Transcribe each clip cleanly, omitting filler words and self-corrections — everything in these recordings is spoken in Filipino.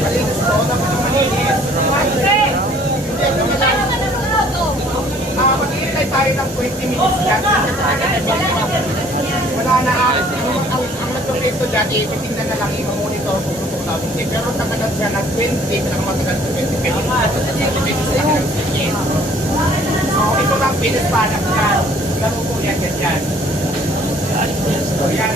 Malinis to, malinis. Mag-iintay tayo ng 20 minutes dyan. Wala na ang nagpapito dyan, titingnan na lang yung monitor kung gusto ko hindi. Pero tagalan siya ng 20, pinakamatagal sa 20 pesos. 20 pesos lang ng sige. So, ito lang pinispanak niya. Laro po yan dyan. So, yan.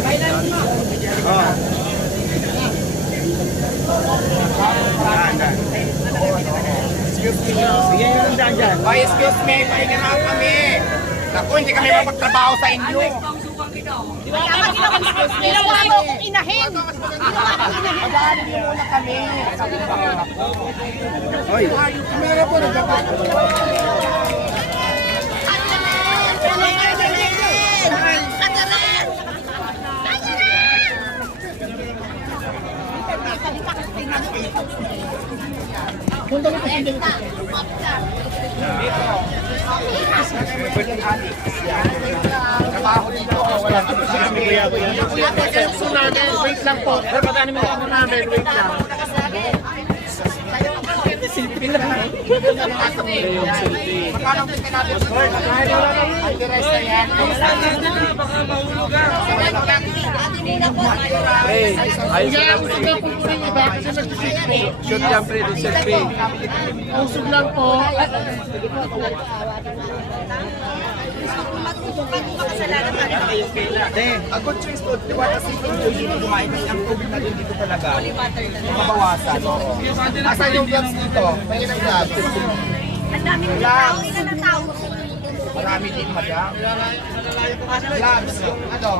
Excuse me. Sige, yung daan dyan. Oh, excuse me, pahinga na kami. Naku, hindi kami mapagtrabaho sa inyo. Ginawa mo kung inahin. Mag-aanin niyo muna kami. Oy. Kamera po, nagdapat. Punta mo kasi dito. Trabaho dito, wala ka sa amin. Wait lang po. Pagkakanin mo ako namin, wait lang. Silpin lang. Magkano ang tingin natin? Ang direct na yan. Baka mahulog ka. Hey, ayos na shoot yan, pre, di selfie. Usog lang po. A good choice to, di ba kasi kung hindi kumain kasi ang tubig na din dito talaga. Mabawasan. Asan yung gloves dito? May ilang gloves? ang dami ng tao. Ilan ang tao? Marami din, madam. Gloves, yung ano.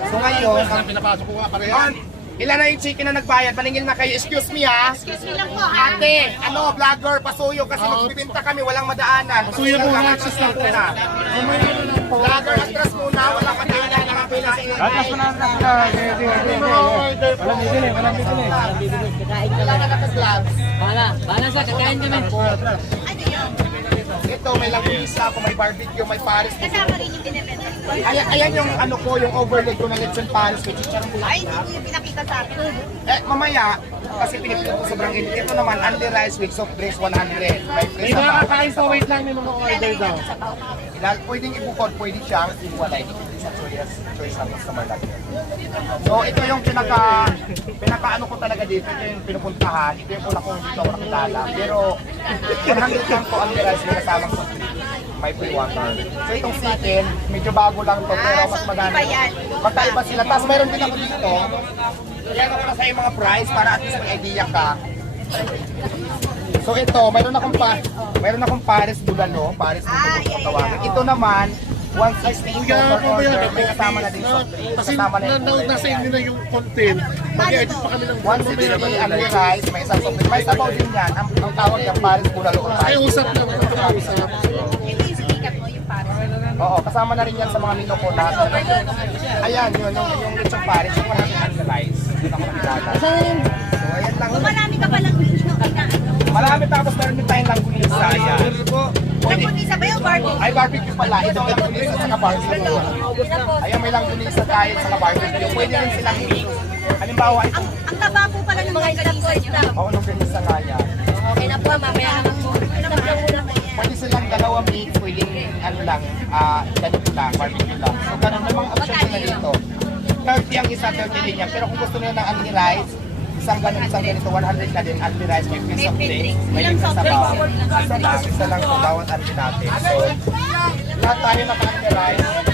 So ngayon, pinapasok ko nga pareho. Ilan na yung chicken na nagbayad? Maningil na kayo. Excuse me ha. Excuse me lang po ha. Ate, ano, vlogger, pasuyo kasi magbibinta kami, walang madaanan. Pasuyo muna, access lang po na. Vlogger, atras muna, walang madaanan. Atras mo na, atras na. Walang bibili, walang bibili. Wala na naka-gloves. Bala sa kakain kami. Ano yun? Ito, may langisa ako, may barbecue, may paris. Kasama rin yung binibenta. Ayan yung ano ko, yung overlay ko ng lechon paris with chicharong Ay, bulaklak. hindi ko yung pinakita sa akin. Mamaya, kasi pinipili ko sobrang init. Ito naman, only rice with soft drinks 100. May free May sabaw. nakakain po, wait lang, may mga order daw. Pwedeng ibukod, pwede siyang iwalay. Depende sa choice ng customer natin. So ito yung pinaka-ano ko talaga dito. Ito yung pinupuntahan. Ito yung una kong dito ako nakilala. Pero 100 lang po ang rice may kasamang soft drink. May free water. So itong chicken, medyo bago lang to pero mas maganda. iba yan. Magkaiba sila. Tapos mayroon din ako dito. Yan ako na sa yung mga price para at least may idea ka. So ito, mayroon akong Paris Bulalo, Paris yeah. tawagan. Ito naman, 160 per order, may kasama na din soft drink. Kasi Kasama na yung nasa inyo na yung content. Mag-edit pa kami ng 160 ang rice, may isang soft drink. May sabaw din yan. Ang tawag niya Paris Bulalo. Ay, usap lang. Usap. Ito yung sikat mo, yung pares. Oo, kasama na rin yan sa mga menu ko lahat. Ayan, yung lechon Paris, yung 100 ang rice. Yun ako nakilala. So ayan lang. Marami ka palang Marami tapos meron din tayong langgunisa. Ayan. Pwede. Isa ba yung barbecue? Ay, barbecue pala. Ito ang langgunisa sa barbecue. Ayan, may langgunisa tayo sa barbecue. Pwede rin silang mix. Halimbawa, ito. Ang taba po pala ng mga ganisa nyo. Oo, langgunisa nga yan. Okay na po, mamaya ka lang po. Pwede silang dalawa mix. Pwedeng ano lang, ganito lang, barbecue lang. So, ganun may mga option na dito. 30 ang isa, 30 din yan. Pero kung gusto nyo ng only rice, isang ganito, 100 na din, only rice, may free soft drinks, may Ilang soft sabaw. drinks? Isa lang po bawat only natin. So, lahat tayo naka-only rice.